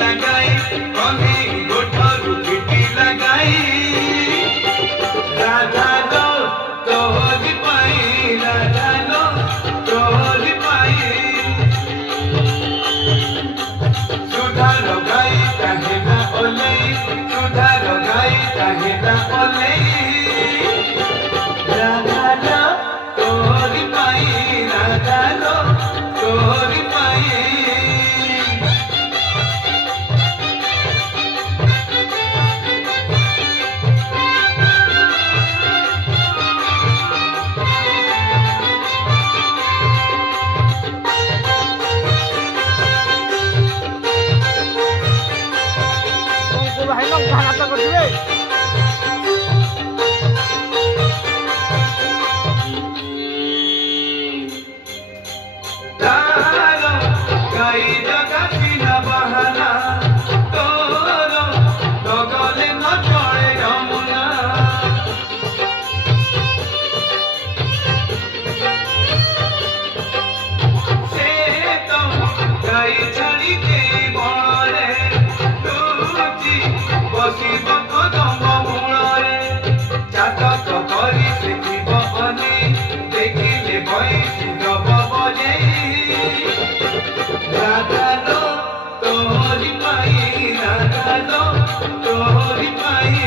लगाई कन्हे गोठरू पिटी लगाई राधा लो तोहरी पाई राधा लो तोहरी पाई सुधार गाई काहे ना ओलई सुधार गाई काहे ना ओलई राधा लो तोहरी पाई राधा लो तोहरी पाई ভাই লোক ভাড়াটা করছিবে तारो गाई जगा सीना बहाना तोरो गगले न चढ़े यमुना से तो गाई छाड़ी के बणरे लुचि बसिब कदम मूଳରେ चातक କରି ଶିଖିବ ଅନି ଦେଖିଲେ ବଇସି ଦବ ବଜେଇ राधा लो तोहरी पाई राधा लो तोहरी पाई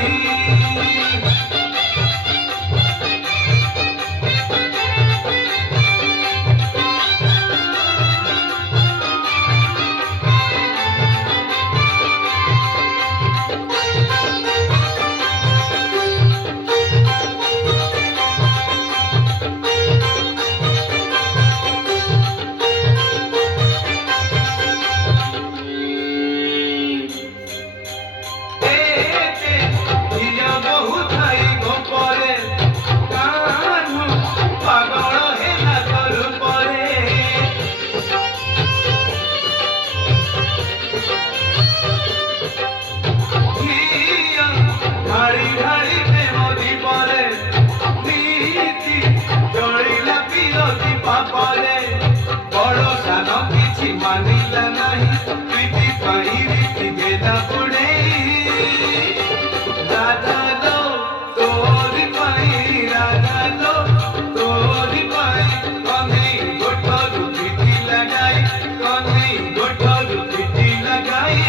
मानिला नहीं प्रीति पाई रीति गेला पुणे राधा लो तोरी पाई राधा लो तोरी पाई कन्हे गोठरू पिटी लगाई कन्हे गोठरू पिटी लगाई